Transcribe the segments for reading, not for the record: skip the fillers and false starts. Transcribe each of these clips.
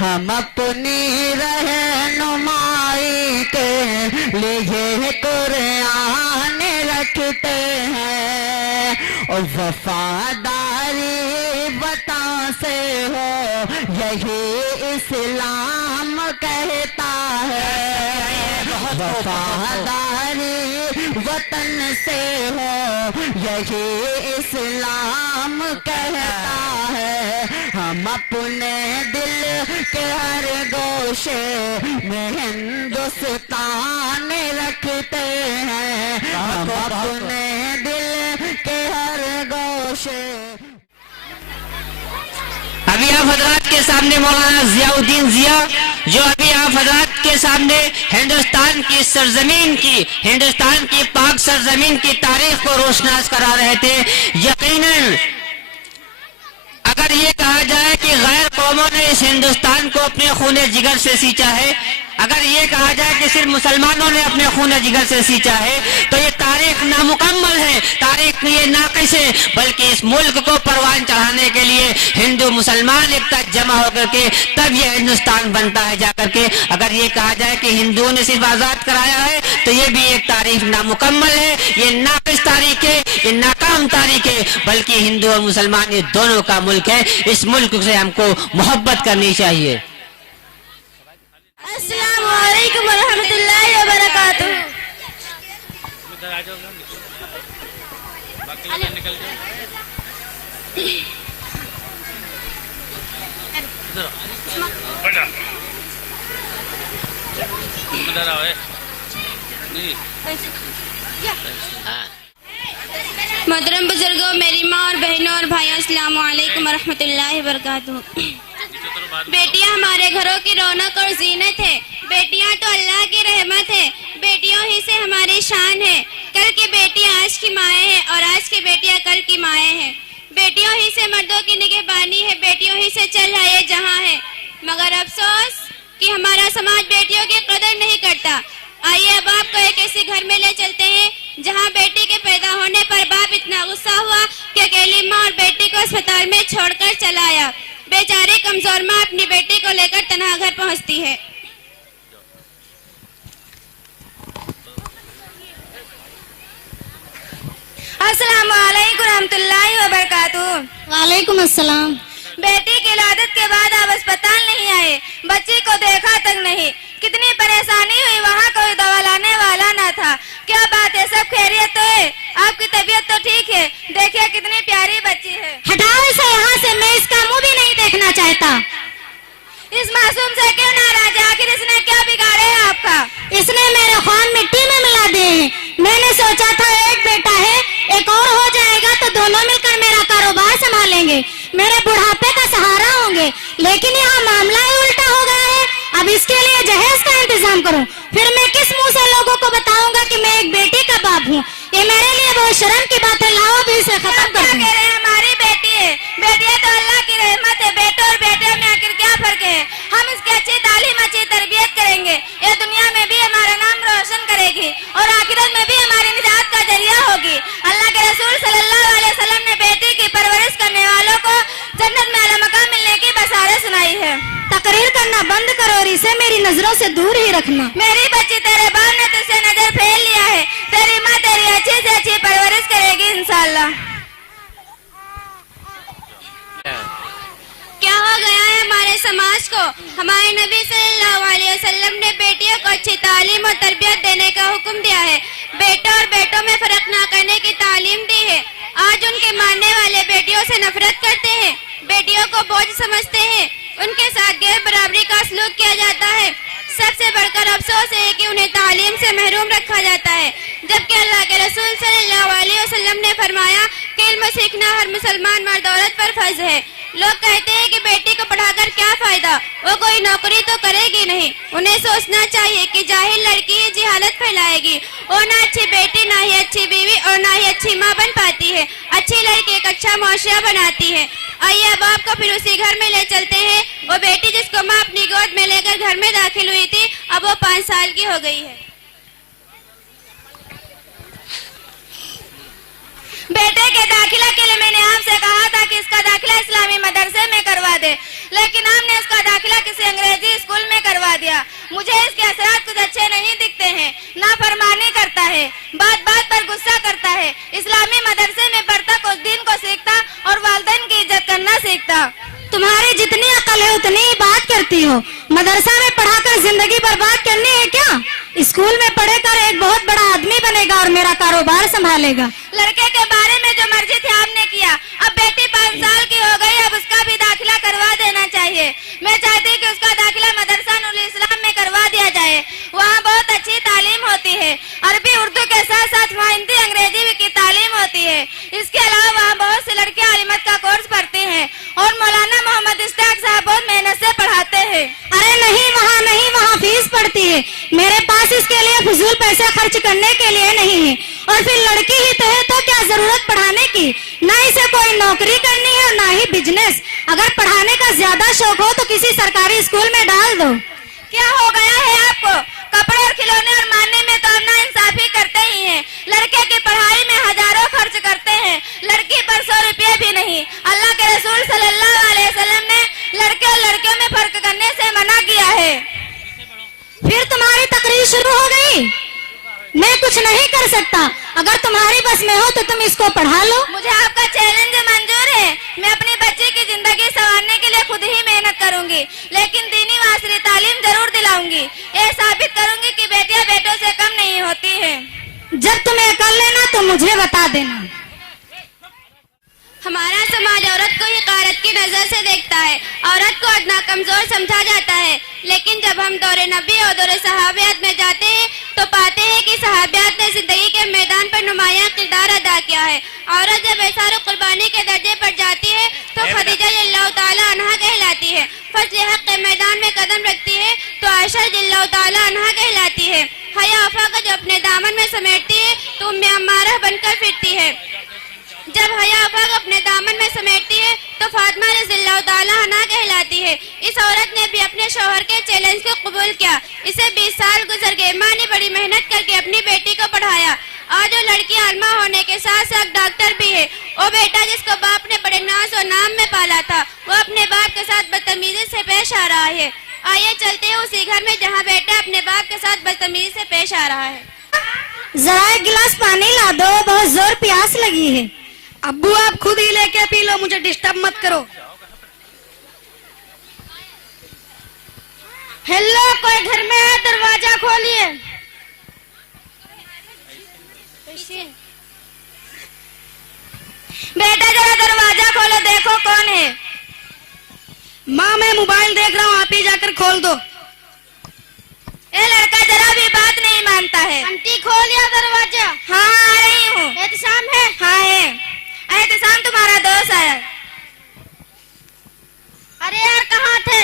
हम अपनी रहनुमाई के लिए कुरान रखते हैं और वफादारी वतन से हो यही इस्लाम कहता है। वफादारी वतन से हो यही इस्लाम कहता है। हम अपने दिल के हर गोशे में हिंदुस्तान रखते हैं। हम अपने दिल के हर गोशे। अभी आप हजरात के सामने मौलाना जियाउद्दीन जिया जो अभी आप हजरात के सामने हिंदुस्तान की सरजमीन की, हिंदुस्तान की पाक सरजमीन की तारीख को रोशनास करा रहे थे। यकीनन अगर ये कहा जाए कि गैर कौमों ने इस हिंदुस्तान को अपने खूने जिगर से सींचा है, अगर ये कहा जाए कि सिर्फ मुसलमानों ने अपने खून जिगर से सींचा है, तो ये तारीख नामुकम्मल है, तारीख ये नाक़िस है। बल्कि इस मुल्क को परवान चढ़ाने के लिए हिंदू मुसलमान एक साथ जमा होकर के तब ये हिंदुस्तान बनता है जाकर के। अगर ये कहा जाए कि हिंदुओं ने सिर्फ आज़ाद कराया है, तो ये भी एक तारीख नामुकम्मल है, ये नाक़िस तारीख है, ये नाकाम तारीख है। बल्कि हिंदू और मुसलमान ये दोनों का मुल्क है। इस मुल्क से हमको मोहब्बत करनी चाहिए। अस्सलामु अलैकुम वरहमतुल्लाहि वबरकातुहू। मोहतरम बुजुर्गों, मेरी माँ और बहनों और भाइयों, अस्सलामु अलैकुम वरहमतुल्लाहि वबरकातुहू। बेटियां हमारे घरों की रौनक और जीनत है। बेटियां तो अल्लाह की रहमत है। बेटियों ही से हमारी शान है। कल की बेटियां आज की माएँ हैं और आज की बेटियां कल की माएँ हैं। बेटियों ही से मर्दों की निगहबानी है। बेटियों ही से चल रहा ये जहां है। मगर अफसोस कि हमारा समाज बेटियों की कदर नहीं करता। आइए अब आपको एक ऐसे घर में ले चलते हैं जहां बेटी के पैदा होने पर बाप इतना गुस्सा हुआ कि अकेली माँ और बेटी को अस्पताल में छोड़कर चला आया। बेचारी कमजोर माँ अपनी बेटी को लेकर तन्हा घर पहुंचती है। अस्सलामु अलैकुम रहमतुल्लाहि व बरकातुहू। वालेकुम अस्सलाम। बेटी की विलादत के बाद आप अस्पताल नहीं आए, बच्ची को देखा तक नहीं। कितनी परेशानी हुई, वहाँ कोई दवा लाने वाला न था। क्या बात है, सब खैरियत तो है? आपकी तबीयत तो ठीक है? देखिए कितनी प्यारी बच्ची है। हटाओ इसे यहाँ से, मैं इसका मुंह भी नहीं देखना चाहता। इस मासूम से क्यों नाराज है? आखिर इसने क्या बिगाड़े है आपका? इसने मेरे ख्वाब मिट्टी में मिला दिए हैं। मैंने सोचा था एक बेटा है, एक और हो जाएगा तो दोनों मिलकर मेरा कारोबार संभालेंगे, मेरे बुढ़ापे का सहारा होंगे। लेकिन यहाँ मामला ही उल्टा हो गया है। अब इसके लिए जहेज का इंतजाम करूं, फिर मैं किस मुंह से लोगों को बताऊंगा कि मैं एक बेटी का बाप हूँ? ये मेरे लिए बहुत शर्म की बात है। लाओ भी इसे खत्म कर दूं। कह रहे हैं हमारी बेटी है। बेटियां तो अल्लाह की रहमत है। बेटो और बेटे में आखिर क्या फर्क है? हम इसकी अच्छी तालीम, अच्छी तरबियत करेंगे। ये दुनिया में भी हमारा नाम रोशन करेगी और आखिरत में भी हमारी निजात का जरिया होगी। अल्लाह के रसूल सल्लल्लाहु अलैहि वसल्लम ने बेटी की परवरिश करने वालों को जन्नत में आला मकाम मिलने की बशारत सुनाई है। तकरीर करना बंद करो और इसे मेरी नजरों से दूर ही रखना। मेरी बच्ची, तेरे बाप ने तुझसे नजर फेर लिया है। तेरी माँ तेरी अच्छी से अच्छी परवरिश करेगी इंशाअल्लाह। क्या हो गया है हमारे समाज को? हमारे नबी सल्लल्लाहु अलैहि वसल्लम ने बेटियों को अच्छी तालीम और तरबियत देने का हुक्म दिया है। बेटों और बेटों में फर्क न करने की तालीम दी है। आज उनके मानने वाले बेटियों से नफरत करते हैं, बेटियों को बोझ समझते हैं, उनके साथ गैर बराबरी का सलूक किया जाता है। सबसे बढ़कर अफसोस है कि उन्हें तालीम से महरूम रखा जाता है, जबकि अल्लाह के रसूल सल्लल्लाहु अलैहि वसल्लम ने फरमाया कि इल्म सीखना हर मुसलमान मर्द औरत पर फर्ज है। लोग कहते हैं कि बेटी को पढ़ाकर क्या फायदा, वो कोई नौकरी तो करेगी नहीं। उन्हें सोचना चाहिए कि जाहिल लड़की ही जिहालत फैलाएगी। वो ना अच्छी बेटी, ना ही अच्छी बीवी और ना ही अच्छी माँ बन पाती है। अच्छी लड़की एक अच्छा मुआशरा बनाती है। आइए अब आपको फिर उसी घर में ले चलते हैं। वो बेटी जिसको माँ अपनी गोद में लेकर घर में दाखिल हुई थी, अब वो 5 साल की हो गई है। बेटे के दाखिला के लिए मैंने आपसे कहा था कि इसका दाखिला इस्लामी मदरसे में करवा दे, लेकिन हमने उसका दाखिला किसी अंग्रेजी स्कूल में करवा दिया। मुझे इसके असरात कुछ अच्छे नहीं दिखते हैं। नाफरमानी करता है, बात बात पर गुस्सा करता है। इस्लामी मदरसे में पढ़ता, कुछ दिन को सीखता और वालिदैन की इज्जत करना सीखता। तुम्हारी जितनी अकल है उतनी ही बात करती हो। मदरसा में पढ़ाकर जिंदगी बर्बाद करनी है क्या? स्कूल में पढ़कर एक बहुत बड़ा आदमी बनेगा और मेरा कारोबार संभालेगा। लड़के के बारे में जो मर्जी थी आपने किया। अब बेटी 5 साल की हो गई, अब उसका भी दाखिला करवा देना चाहिए। मैं चाहती कि उसका दाखिला मदरसा नूरुल इस्लाम में करवा दिया जाए। वहाँ बहुत अच्छी तालीम होती है। अरबी उर्दू के साथ साथ वहाँ हिंदी अंग्रेजी की तालीम होती है। इसके अलावा वहाँ बहुत सी लड़कियाँ आलिमत का कोर्स पढ़ती हैं और मौलाना मोहम्मद इश्तियाक साहब बहुत मेहनत से पढ़ाते हैं। अरे नहीं, वहाँ फीस पड़ती है। मेरे पास इसके लिए फिजूल पैसे खर्च करने के लिए नहीं है। और फिर लड़की ही तो है, तो क्या जरूरत पढ़ाने की? ना इसे कोई नौकरी करनी है और ना ही बिजनेस। अगर पढ़ाने का ज्यादा शौक हो तो किसी सरकारी स्कूल में डाल दो। क्या हो गया है आपको? कपड़े और खिलौने और मानने में तो आप नाइंसाफी करते ही हैं। लड़के की पढ़ाई में हजारों खर्च करते हैं, लड़की पर 100 रुपये भी नहीं। अल्लाह के रसूल सल्लल्लाहु अलैहि वसल्लम ने लड़के और लड़कियों में फर्क करने से मना किया है। फिर तुम्हारी तकरीर शुरू हो गई। मैं कुछ नहीं कर सकता। अगर तुम्हारी बस में हो तो तुम इसको पढ़ा लो। मुझे आपका चैलेंज मंजूर है। मैं अपनी बच्ची की जिंदगी संवारने के लिए खुद ही मेहनत करूंगी, लेकिन दीनी व असली तालीम जरूर दिलाऊंगी। ये साबित करूंगी कि बेटियां बेटों से कम नहीं होती हैं। जब तुम्हें कर लेना तो मुझे बता देना। हमारा समाज औरत को ही कारत की नजर से देखता है। औरत को अदना कमजोर समझा जाता है। लेकिन जब हम दौरे नबी और दौरे सहाबियात में जाते हैं तो पाते हैं कि सहाबियात ने जिंदगी के मैदान पर नुमायां किरदार अदा किया है। औरत जब एसार कुर्बानी के दर्जे पर जाती है तो खदीजा रज़ियल्लाहु ताला अन्हा कहलाती है। फज़्ल हक के मैदान में कदम रखती है तो आयशा रज़ियल्लाहु ताला अन्हा कहलाती है। हया वफा को जब अपने दामन में समेटती है तो उम्मे अम्मारा बनकर फिरती है। जब हया वफा को अपने दामन में समेटती है तो फातिमा रज़ियल्लाहु ताला अन्हा कहलाती है। इस औरत ने भी अपने शौहर के चैलेंज को कबूल किया। इसे 20 साल गुजर गए। माँ ने बड़ी मेहनत करके अपनी बेटी को पढ़ाया। आज वो लड़की आलमा होने के साथ साथ डॉक्टर भी है। वो बेटा जिसको बाप ने बड़े नाज और नाम में पाला था, वो अपने बाप के साथ बदतमीजी से पेश आ रहा है। आइए चलते हैं उसी घर में जहाँ बेटा अपने बाप के साथ बदतमीजी से पेश आ रहा है। जरा एक गिलास पानी ला दो, बहुत जोर प्यास लगी है। अब्बू आप खुद ही लेके पी लो, मुझे डिस्टर्ब मत करो। हेलो, कोई घर में है? दरवाजा खोलिए। बेटा जरा दरवाजा खोलो, देखो कौन है। माँ मैं मोबाइल देख रहा हूँ, आप ही जाकर खोल दो। ये लड़का जरा भी बात नहीं मानता है। आंटी खोलिए दरवाजा। हाँ आ रही हूँ। एहतिसाम है? हाँ है। एहतिसाम तुम्हारा दोस्त आया। अरे यार कहाँ थे?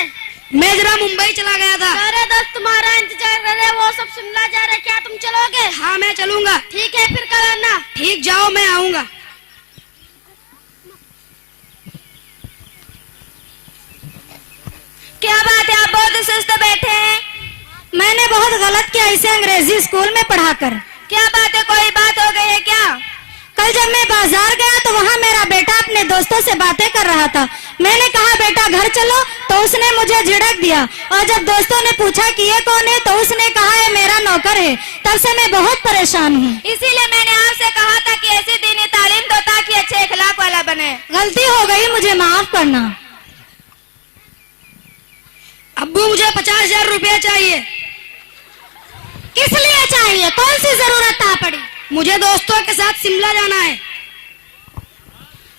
मैं जरा मुंबई चला गया था। अरे दोस्त तुम्हारा इंतजार कर रहे, वो सब शिमला जा रहे, क्या तुम चलोगे? हाँ मैं चलूंगा। ठीक है फिर कल आना। ठीक, जाओ मैं आऊंगा। क्या बात है, आप बहुत सुस्त बैठे हैं? मैंने बहुत गलत किया इसे अंग्रेजी स्कूल में पढ़ाकर। क्या बात है, कोई बात हो गई है क्या? कल जब मैं बाजार गया तो वहाँ मेरा बेटा अपने दोस्तों से बातें कर रहा था। मैंने कहा बेटा घर चलो, तो उसने मुझे झिड़क दिया। और जब दोस्तों ने पूछा कि ये कौन है तो उसने कहा ये मेरा नौकर है। तब से मैं बहुत परेशान हूँ। इसीलिए मैंने आपसे कहा था कि ऐसी दीनी तालीम दो ताकि अच्छे इखलाक वाला बने। गलती हो गई, मुझे माफ करना। अब्बू मुझे 50,000 रुपया चाहिए। किस लिए चाहिए? कौन सी जरूरत आ पड़ी? मुझे दोस्तों के साथ शिमला जाना है।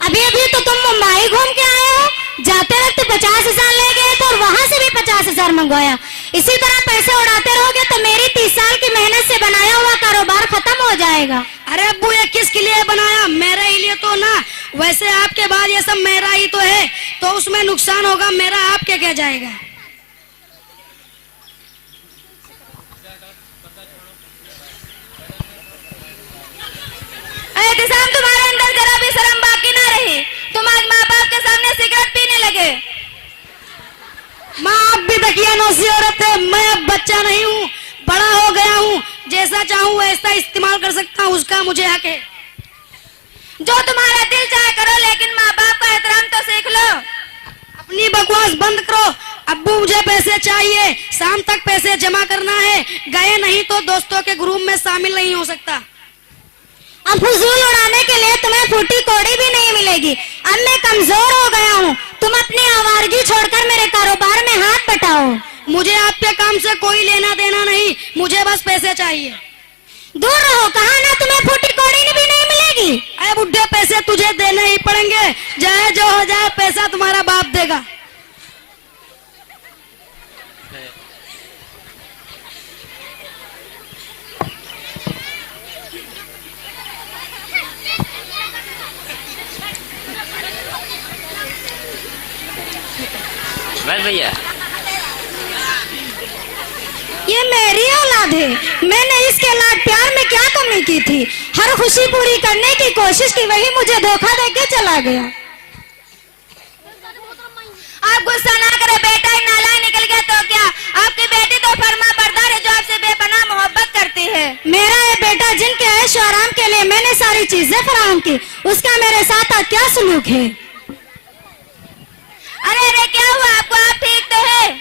अभी अभी तो तुम मुंबई घूम के आए हो। जाते वक्त 50,000 ले गए थे और वहाँ से भी 50,000 मंगवाया। इसी तरह पैसे उड़ाते रहोगे तो मेरी 30 साल की मेहनत से बनाया हुआ कारोबार खत्म हो जाएगा। अरे अब्बू ये किसके लिए बनाया? मेरे ही लिए तो ना। वैसे आपके बाद ये सब मेरा ही तो है, तो उसमें नुकसान होगा मेरा, आपके क्या जाएगा? एहतिसाम तुम्हारे अंदर जरा भी शर्म बाकी ना रही। तुम आज माँ बाप के सामने सिगरेट पीने लगे। माँ आप भी दकियानौसी औरत है। मैं अब बच्चा नहीं हूँ, बड़ा हो गया हूँ। जैसा चाहूँ वैसा इस्तेमाल कर सकता हूँ, उसका मुझे हक है। जो तुम्हारा दिल चाहे करो, लेकिन माँ बाप का एहतराम तो सीख लो। अपनी बकवास बंद करो। अब्बू मुझे पैसे चाहिए, शाम तक पैसे जमा करना है, गए नहीं तो दोस्तों के ग्रुप में शामिल नहीं हो सकता। अब फुजूल उड़ाने के लिए तुम्हें फूटी कौड़ी भी नहीं मिलेगी। अब मैं कमजोर हो गया हूँ, तुम अपनी आवारगी छोड़कर मेरे कारोबार में हाथ बटाओ। मुझे आपके काम से कोई लेना देना नहीं, मुझे बस पैसे चाहिए। दूर रहो, कहा ना तुम्हें फूटी कौड़ी भी नहीं मिलेगी। अरे बुढ़े पैसे तुझे देने ही पड़ेंगे, चाहे जो हो जाए पैसा तुम्हारा बाप देगा। बस भैया, ये मेरी औलाद है, मैंने इसके लाड प्यार में क्या कमी की थी। हर खुशी पूरी करने की कोशिश की, वही मुझे धोखा देके चला गया। आप गुस्सा ना करें, बेटा ही नालायक निकल गया तो क्या। आपकी बेटी तो फरमा बरदार है, जो आपसे बेपनाह मोहब्बत करती है। मेरा ये बेटा जिनके ऐश और आराम के लिए मैंने सारी चीजें फराहम की, उसका मेरे साथ क्या सलूक है। अरे अरे क्या हुआ आपको, आप ठीक तो है?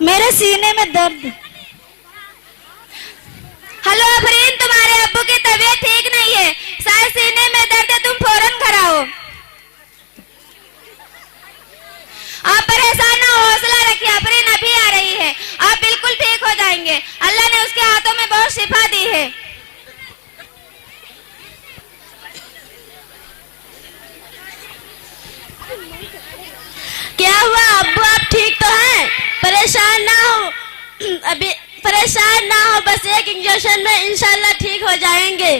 मेरे सीने में दर्द। हेलो अफरीन, तुम्हारे अब्बू की तबीयत ठीक नहीं है, शायद सीने में दर्द है, तुम फौरन घर आओ। आप परेशान ना हो, हौसला रखिए, अफरीन अभी आ रही है, आप बिल्कुल ठीक हो जाएंगे। अल्लाह ने उसके हाथों में बहुत शिफा दी है। क्या हुआ अब्बू, आप ठीक तो हैं? परेशान ना हो, अभी परेशान ना हो, बस एक इंजेक्शन में इंशाल्लाह ठीक हो जाएंगे।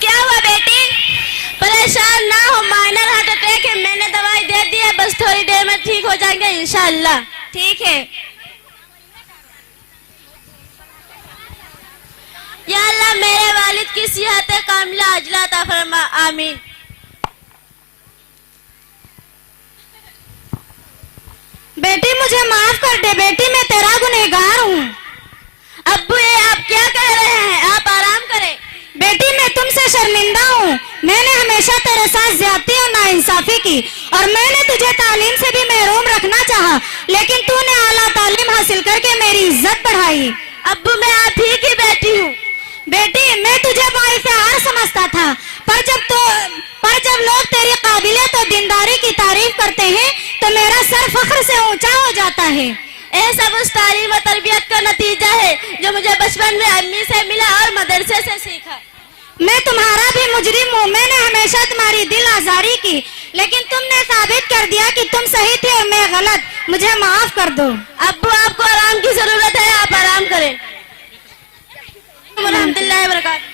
क्या हुआ बेटी? परेशान ना हो, माइनर हार्ट अटैक है, मैंने दवाई दे दी है, बस थोड़ी देर में ठीक हो जाएंगे इंशाल्लाह। ठीक है। या अल्लाह मेरे वालिद की सेहत कामिला अजला अता फरमा, आमीन। बेटी मुझे माफ कर दे बेटी, मैं तेरा गुनहगार हूँ। अब्बू ये आप क्या कह रहे हैं, आप आराम करें। बेटी मैं तुमसे शर्मिंदा हूँ, मैंने हमेशा तेरे साथ ज्यादती और नाइंसाफी की, और मैंने तुझे तालीम से भी महरूम रखना चाहा, लेकिन तूने आला तालीम हासिल करके मेरी इज्जत बढ़ाई। अब्बू मैं आप ही की बेटी हूँ। बेटी मैं तुझे बाइफ़-ए-आर समझता था, पर जब लोग तेरी काबिलियत और दीनदारी की तारीफ करते हैं तो मेरा सर फख्र से ऊंचा हो जाता है। ये सब उस तालीम और तरबियत का नतीजा है जो मुझे बचपन में अम्मी से मिला और मदरसे से सीखा। मैं तुम्हारा भी मुजरिम हूँ, मैंने हमेशा तुम्हारी दिल आजारी की, लेकिन तुमने साबित कर दिया कि तुम सही थी और मैं गलत। मुझे माफ कर दो। अब्बू आपको आराम की जरूरत है, आप आराम करें। रहमतुल्लाहि व बरकातहू।